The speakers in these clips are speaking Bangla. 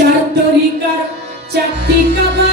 চার তরিকার চারটি কাবা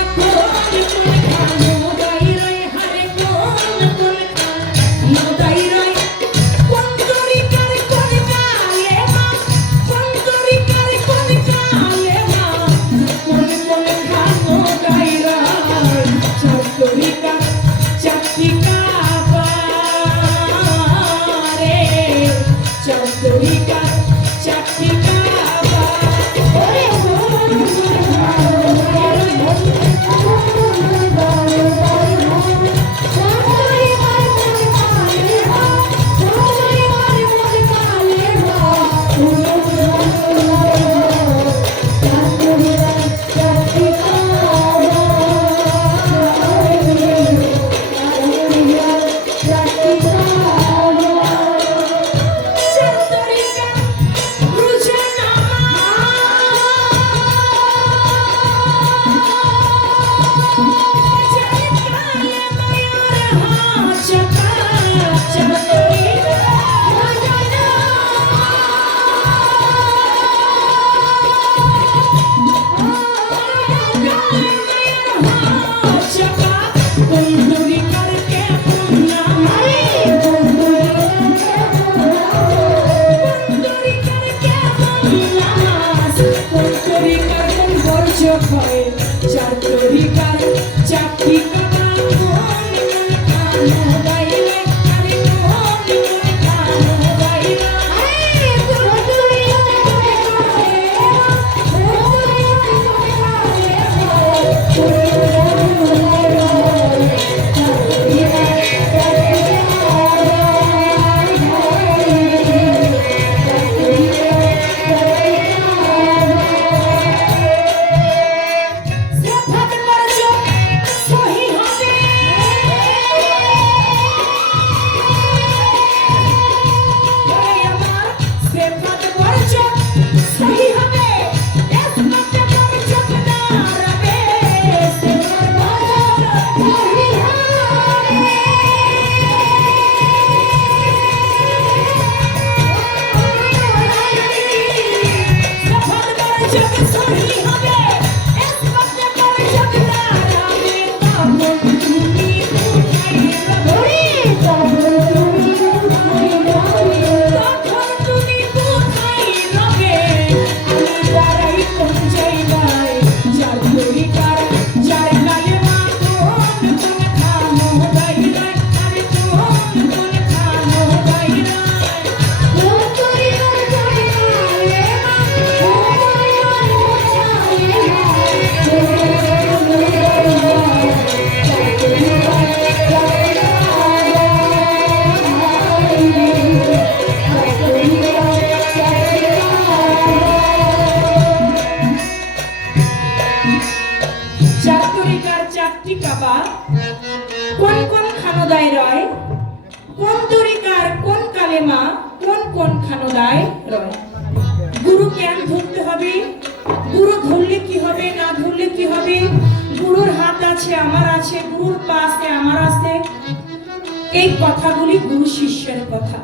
এই কথাগুলি গুরু শিষ্যের কথা,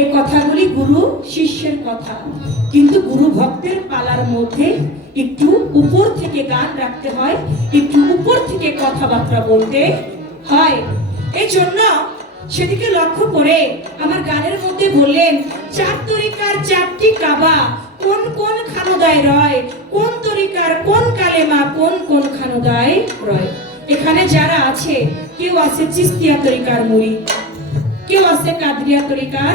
এই কথাগুলি গুরু শিষ্যের কথা, কিন্তু গুরু ভক্তের পালার মধ্যে একটু উপর থেকে গান রাখতে হয়, একটু উপর থেকে কথাবার্তা বলতে হয়। এই জন্য সেদিকে লক্ষ্য করে আমার গানের মধ্যে বললেন চার তরিকার চারটি কাবা কোন কোন খানোদায় রয়, কোন তরিকার কোন কালেমা কোন কোন খানোদায় রয়। এখানে যারা আছে কেউ আছে চিস্তিয়া তরিকার মুরিদ, কেউ আছে কাদরিয়া তরিকার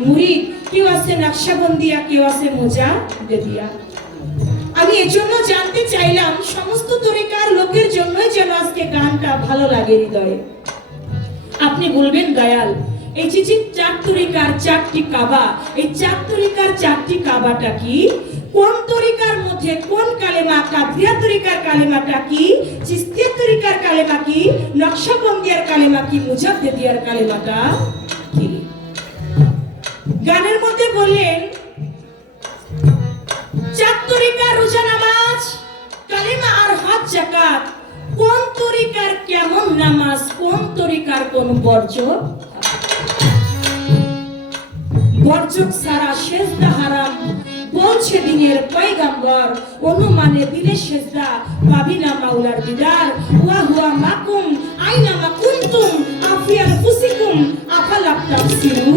মুরিদ, কেউ আছে নকশবন্দিয়া, কেউ আছে মুজাদ্দিদিয়া। আমি এজন্য জানতে চাইলাম সমস্ত তরিকার লোকের জন্যই যেন আজকে গানটা ভালো লাগে হৃদয়ে। আপনি বলবেন দয়াল এই যে চার তরিকার চারটি কাবা, এই চার তরিকার চারটি কাবাটা কি, কোন তরিকার মধ্যে কোন কালেমা, কাদরিয়া তরিকার কালেমাটা কি, চিস্তিয়া তরিকার কালেমা কি, নকশবন্দিয়ার কালেমা কি, মুজাদ্দিদিয়ার কালেমাটা কি। গানের মধ্যে বললেন চার তরিকার রোজা নামাজ কালেমা আর হজ যাকাত, কোন তরিকার কেমন নামাজ, কোন তরিকার কোন বর্জক, বর্জক সারা সেজদা হারাম, বলছে দিনের পয়গাম্বর অনুমানে দিলে সেজদা পাবি না মাওলার দিদার ওয়া হুয়া মাকুম আইনা মা কুনতুম আফি আনফুসিকুম আফালা তাফসিরু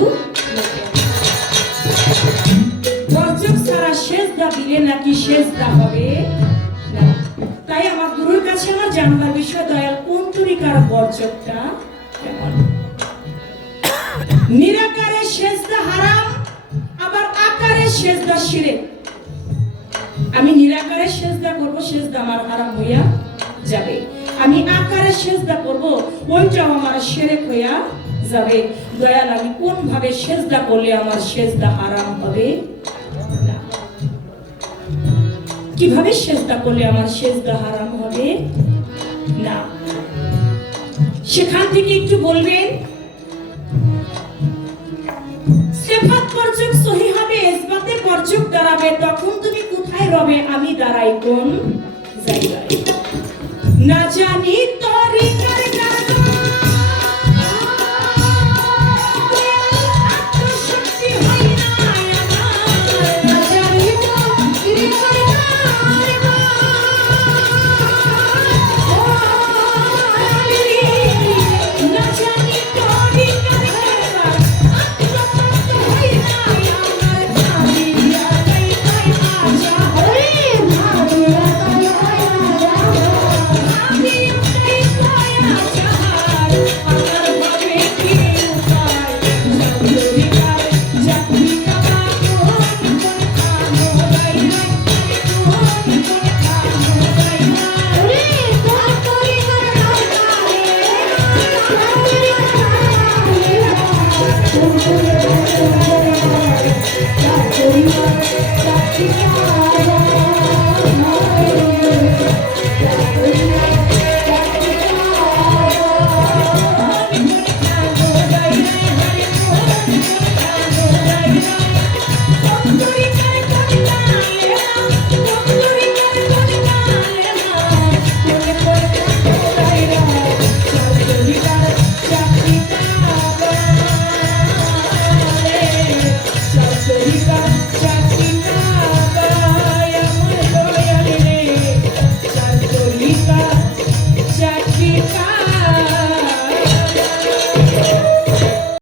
বরজক সারা সেজদা দিলে নাকি সেজদা হবে না। তাই আমার গুরুর কাছে আমার জানবার বিষয় দয়াল কোন তরিকার বরজকটা কেমন। নিরাকারে সেজদা হারাম, আবার আকারে সেজদা শিরক। আমি নিরাকারে সেজদা করব, সেজদা আমার হারাম হইয়া যাবে। আমি আকারে সেজদা করব, ওইটাও আমার শিরক হইয়া যাবে। দয়াল আমি কোন ভাবে সেজদা করলে আমার সেজদা হারাম হবে না? কিভাবে সেজদা করলে আমার সেজদা হারাম হবে না, সেখান থেকে একটু বলবেন। সিফাত পরচক সহি হবে, ইসবাতে পরচক দাঁড়াবে, তখন তুমি কোথায় রবে, আমি দাঁড়াই কোন জায়গায়। না জানি